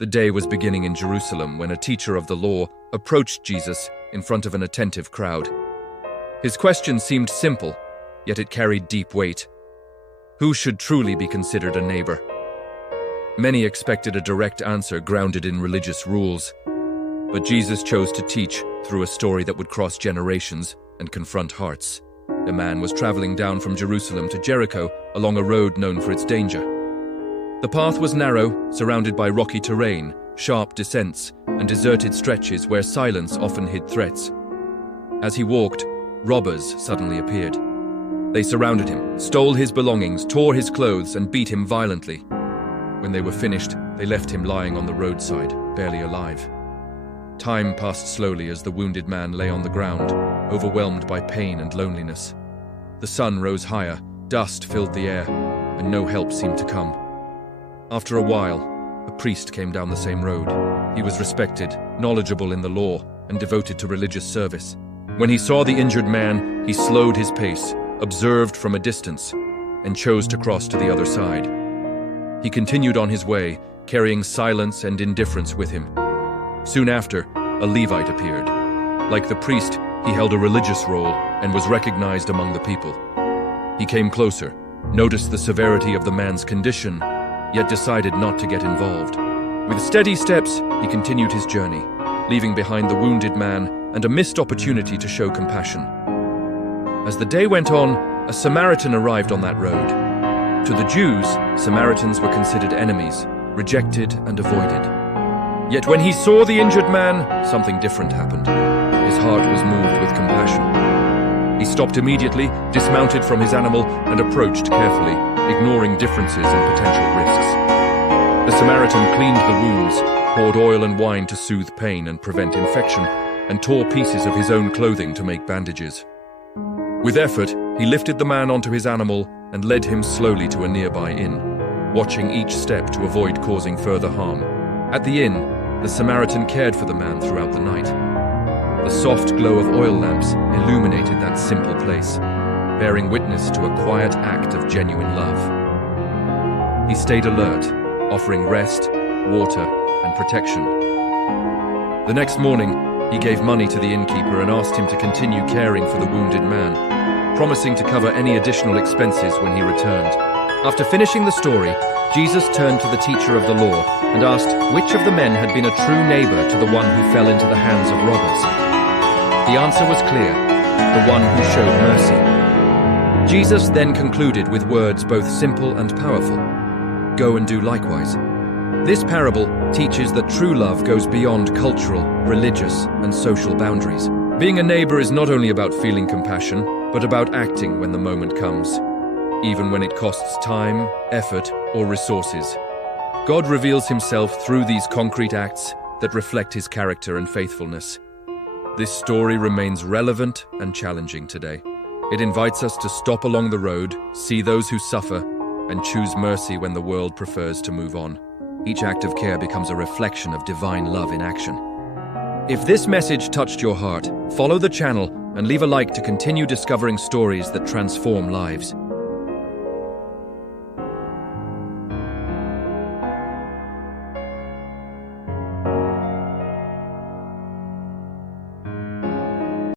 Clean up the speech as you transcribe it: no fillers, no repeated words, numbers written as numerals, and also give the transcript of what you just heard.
The day was beginning in Jerusalem when a teacher of the law approached Jesus in front of an attentive crowd. His question seemed simple, yet it carried deep weight. Who should truly be considered a neighbor? Many expected a direct answer grounded in religious rules, but Jesus chose to teach through a story that would cross generations and confront hearts. A man was traveling down from Jerusalem to Jericho along a road known for its danger. The path was narrow, surrounded by rocky terrain, sharp descents, and deserted stretches where silence often hid threats. As he walked, robbers suddenly appeared. They surrounded him, stole his belongings, tore his clothes, and beat him violently. When they were finished, they left him lying on the roadside, barely alive. Time passed slowly as the wounded man lay on the ground, overwhelmed by pain and loneliness. The sun rose higher, dust filled the air, and no help seemed to come. After a while, a priest came down the same road. He was respected, knowledgeable in the law, and devoted to religious service. When he saw the injured man, he slowed his pace, observed from a distance, and chose to cross to the other side. He continued on his way, carrying silence and indifference with him. Soon after, a Levite appeared. Like the priest, he held a religious role and was recognized among the people. He came closer, noticed the severity of the man's condition, yet decided not to get involved. With steady steps, he continued his journey, leaving behind the wounded man and a missed opportunity to show compassion. As the day went on, a Samaritan arrived on that road. To the Jews, Samaritans were considered enemies, rejected and avoided. Yet when he saw the injured man, something different happened. His heart was moved with compassion. He stopped immediately, dismounted from his animal, and approached carefully, ignoring differences and potential risks. The Samaritan cleaned the wounds, poured oil and wine to soothe pain and prevent infection, and tore pieces of his own clothing to make bandages. With effort, he lifted the man onto his animal and led him slowly to a nearby inn, watching each step to avoid causing further harm. At the inn, the Samaritan cared for the man throughout the night. The soft glow of oil lamps illuminated that simple place, bearing witness to a quiet act of genuine love. He stayed alert, offering rest, water, and protection. The next morning, he gave money to the innkeeper and asked him to continue caring for the wounded man, promising to cover any additional expenses when he returned. After finishing the story, Jesus turned to the teacher of the law and asked which of the men had been a true neighbor to the one who fell into the hands of robbers. The answer was clear: the one who showed mercy. Jesus then concluded with words both simple and powerful: "Go and do likewise." This parable teaches that true love goes beyond cultural, religious, and social boundaries. Being a neighbor is not only about feeling compassion, but about acting when the moment comes, even when it costs time, effort, or resources. God reveals himself through these concrete acts that reflect his character and faithfulness. This story remains relevant and challenging today. It invites us to stop along the road, see those who suffer, and choose mercy when the world prefers to move on. Each act of care becomes a reflection of divine love in action. If this message touched your heart, follow the channel and leave a like to continue discovering stories that transform lives.